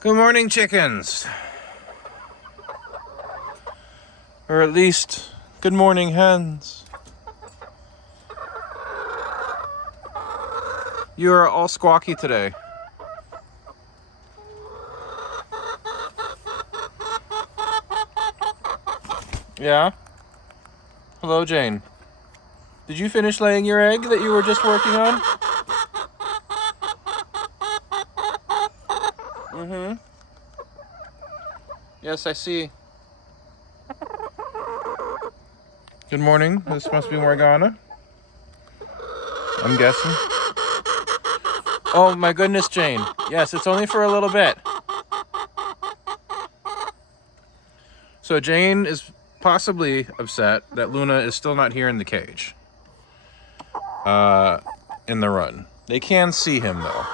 Good morning, chickens. Or at least, good morning, hens. You are all squawky today. Yeah? Hello, Jane. Did you finish laying your egg that you were just working on? Mm-hmm. Yes, I see. Good morning. This must be Morgana. I'm guessing. Oh my goodness, Jane. Yes, it's only for a little bit. So Jane is possibly upset that Luna is still not here in the cage. In the run. They can see him though.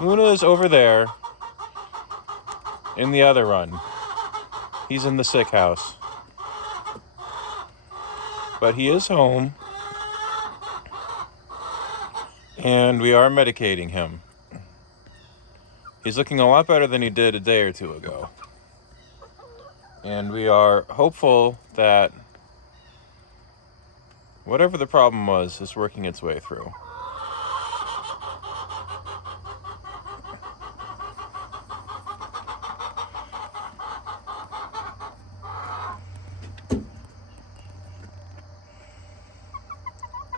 Luna is over there in the other run. He's in the sick house. But he is home. And we are medicating him. He's looking a lot better than he did a day or two ago. And we are hopeful that whatever the problem was is working its way through.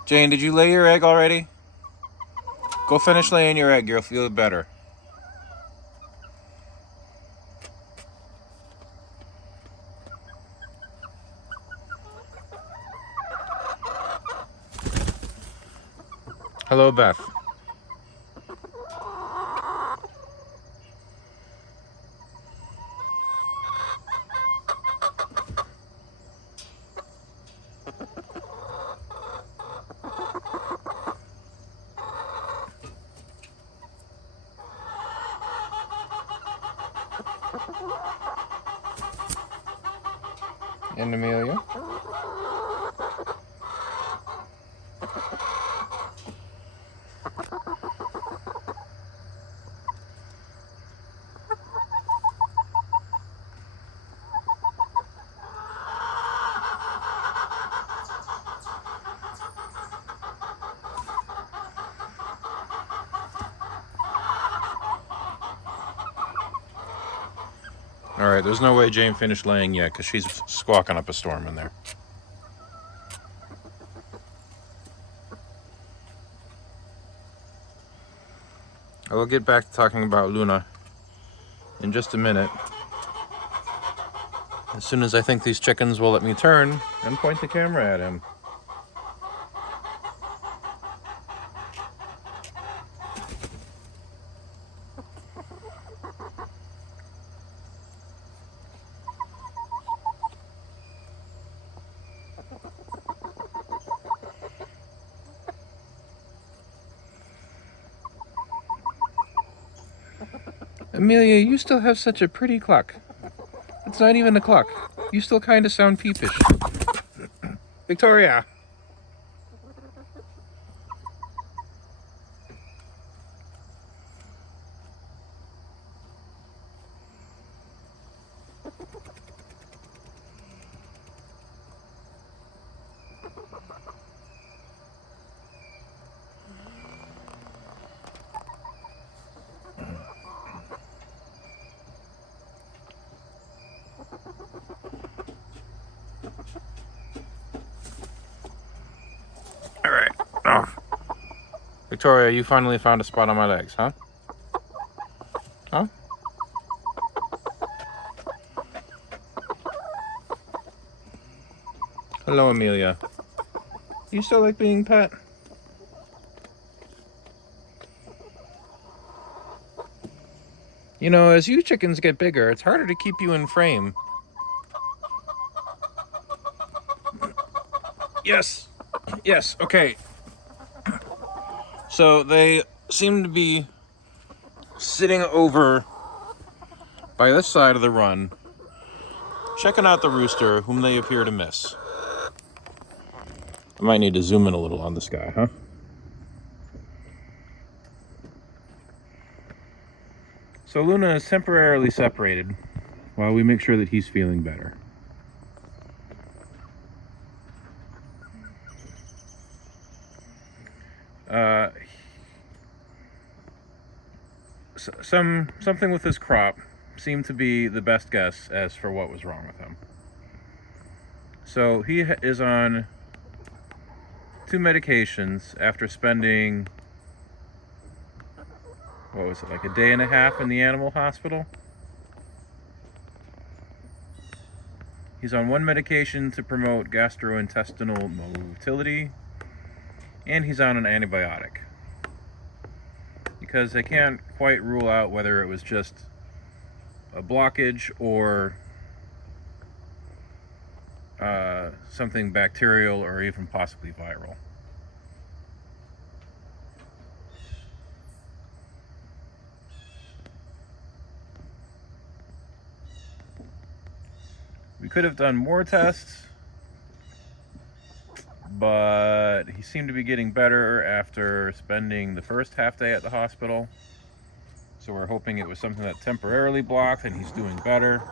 Jane, did you lay your egg already? Go finish laying your egg. You'll feel better. Hello, Beth. And Amelia. Alright, there's no way Jane finished laying yet because she's squawking up a storm in there. I will get back to talking about Luna in just a minute. As soon as I think these chickens will let me turn and point the camera at him. Amelia, you still have such a pretty cluck. It's not even a cluck. You still kind of sound peepish. Victoria! Alright. Oh. Victoria, you finally found a spot on my legs, huh? Huh? Hello, Amelia. You still like being pet? You know, as you chickens get bigger, it's harder to keep you in frame. Yes. Yes, okay. So they seem to be sitting over by this side of the run, checking out the rooster, whom they appear to miss. I might need to zoom in a little on this guy, huh? So Luna is temporarily separated while we make sure that he's feeling better. Something with his crop seemed to be the best guess as for what was wrong with him. So he is on 2 medications after spending, what was it, like a day and a half in the animal hospital? He's on 1 medication to promote gastrointestinal motility, and he's on an antibiotic. Because they can't quite rule out whether it was just a blockage or something bacterial or even possibly viral. We could have done more tests, but he seemed to be getting better after spending the first half day at the hospital. So we're hoping it was something that temporarily blocked and he's doing better.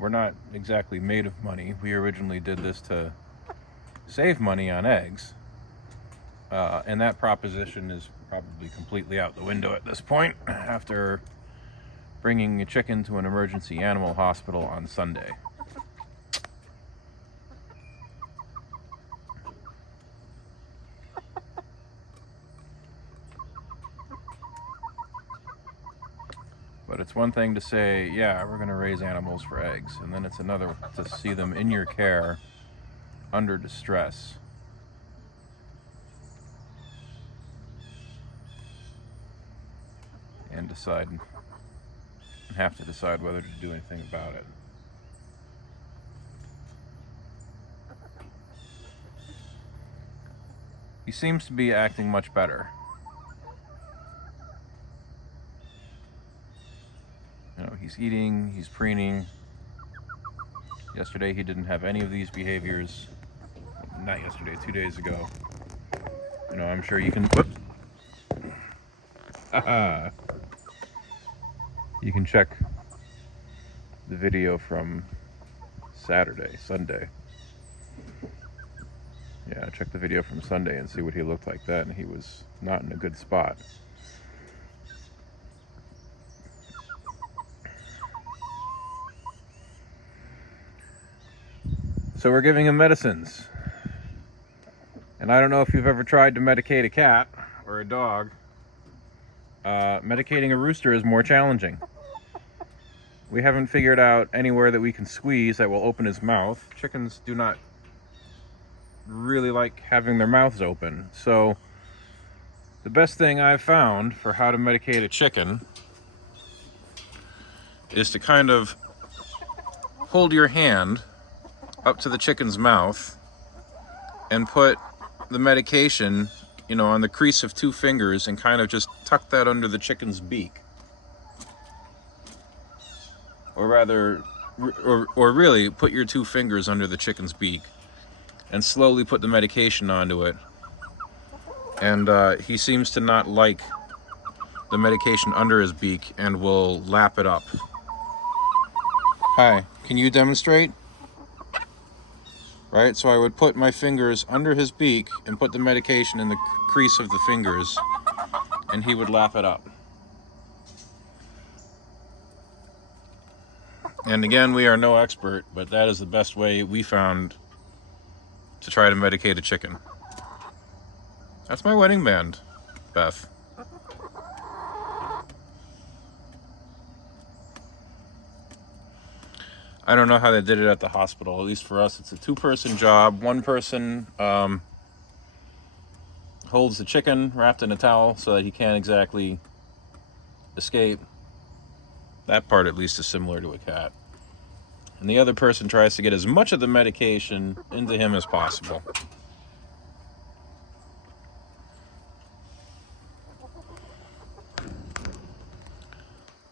We're not exactly made of money. We originally did this to save money on eggs. And that proposition is probably completely out the window at this point after bringing a chicken to an emergency animal hospital on Sunday. But it's one thing to say, yeah, we're going to raise animals for eggs, and then it's another to see them in your care under distress. And have to decide whether to do anything about it. He seems to be acting much better. He's eating, he's preening. Yesterday he didn't have any of these behaviors. Not yesterday, 2 days ago. I'm sure you can... You can check the video from Sunday. Yeah, check the video from Sunday and see what he looked like then. He was not in a good spot. So we're giving him medicines. And I don't know if you've ever tried to medicate a cat or a dog. Medicating a rooster is more challenging. We haven't figured out anywhere that we can squeeze that will open his mouth. Chickens do not really like having their mouths open. So the best thing I've found for how to medicate a chicken is to kind of hold your hand up to the chicken's mouth and put the medication, on the crease of 2 fingers and kind of just tuck that under the chicken's beak. Or rather, or really put your 2 fingers under the chicken's beak and slowly put the medication onto it. And he seems to not like the medication under his beak and will lap it up. Hi, can you demonstrate? Right, so I would put my fingers under his beak and put the medication in the crease of the fingers, and he would lap it up. And again, we are no expert, but that is the best way we found to try to medicate a chicken. That's my wedding band, Beth. I don't know how they did it at the hospital. At least for us, it's a 2-person job. 1 person holds the chicken wrapped in a towel so that he can't exactly escape. That part, at least, is similar to a cat. And the other person tries to get as much of the medication into him as possible.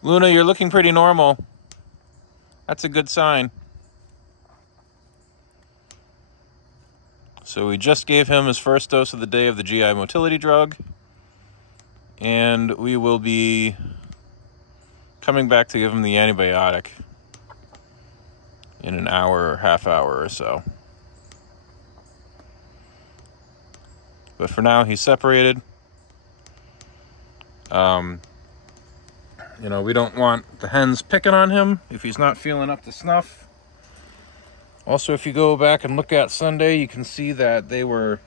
Luna, you're looking pretty normal. That's a good sign. So we just gave him his first dose of the day of the GI motility drug, and we will be coming back to give him the antibiotic in an hour or half hour or so. But for now, he's separated. You know, we don't want the hens picking on him if he's not feeling up to snuff. Also, if you go back and look at Sunday, you can see that they were,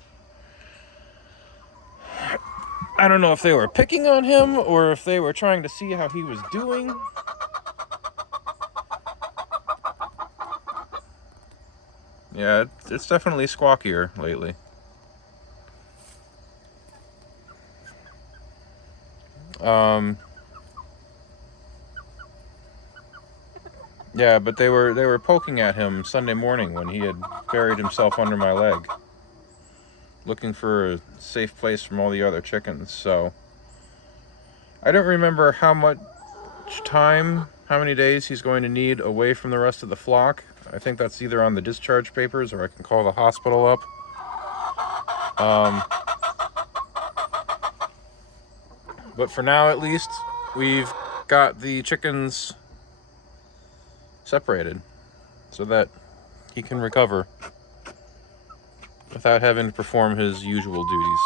I don't know if they were picking on him or if they were trying to see how he was doing. Yeah, it's definitely squawkier lately. Yeah, but they were poking at him Sunday morning when he had buried himself under my leg, looking for a safe place from all the other chickens. So I don't remember how much time, how many days he's going to need away from the rest of the flock. I think that's either on the discharge papers or I can call the hospital up. But for now, at least, we've got the chickens separated so that he can recover without having to perform his usual duties.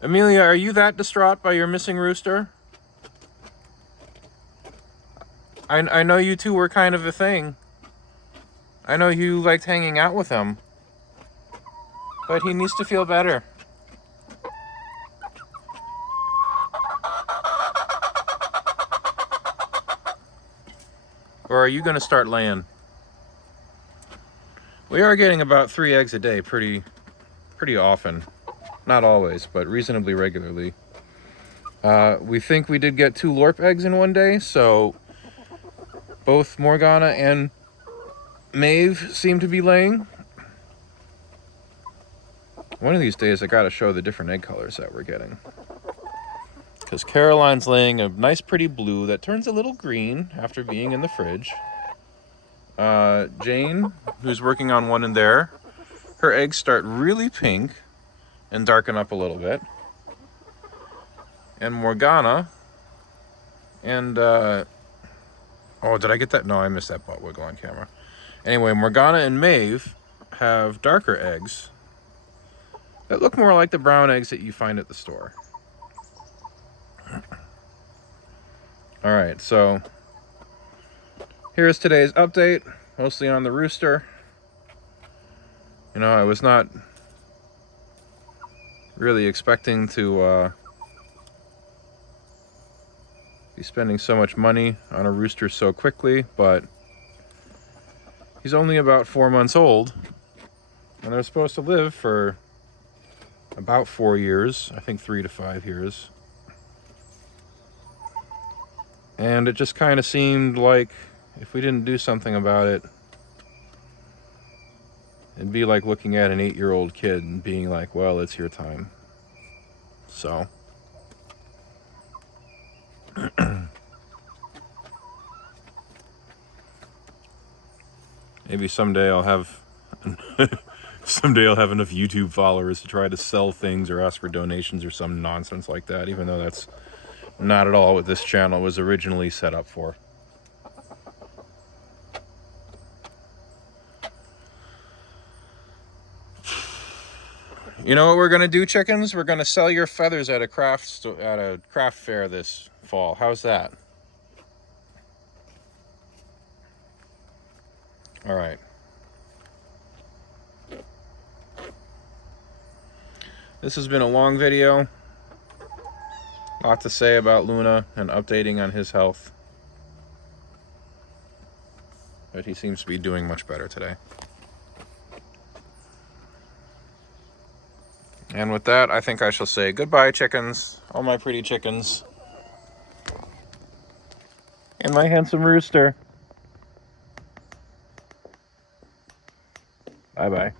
Amelia, are you that distraught by your missing rooster? I know you two were kind of a thing. I know you liked hanging out with him. But he needs to feel better. Or are you going to start laying? We are getting about 3 eggs a day pretty often. Not always, but reasonably regularly. We think we did get 2 Lorp eggs in one day, so both Morgana and Maeve seem to be laying. One of these days I gotta show the different egg colors that we're getting. Because Caroline's laying a nice pretty blue that turns a little green after being in the fridge. Jane, who's working on one in there, her eggs start really pink and darken up a little bit. And Morgana and oh, did I get that? No, I missed that butt wiggle on camera. Anyway, Morgana and Maeve have darker eggs that look more like the brown eggs that you find at the store. All right, so here's today's update, mostly on the rooster. You know, I was not really expecting to be spending so much money on a rooster so quickly, but he's only about 4 months old, and they're supposed to live for about 4 years, I think 3 to 5 years. And it just kind of seemed like if we didn't do something about it, it'd be like looking at an 8-year-old kid and being like, well, it's your time. So maybe someday I'll have enough YouTube followers to try to sell things or ask for donations or some nonsense like that, even though that's not at all what this channel was originally set up for. You know what we're gonna do, chickens? We're gonna sell your feathers at a craft fair this fall. How's that? All right. This has been a long video. A lot to say about Luna and updating on his health. But he seems to be doing much better today. And with that, I think I shall say goodbye, chickens. All my pretty chickens. And my handsome rooster. Bye-bye.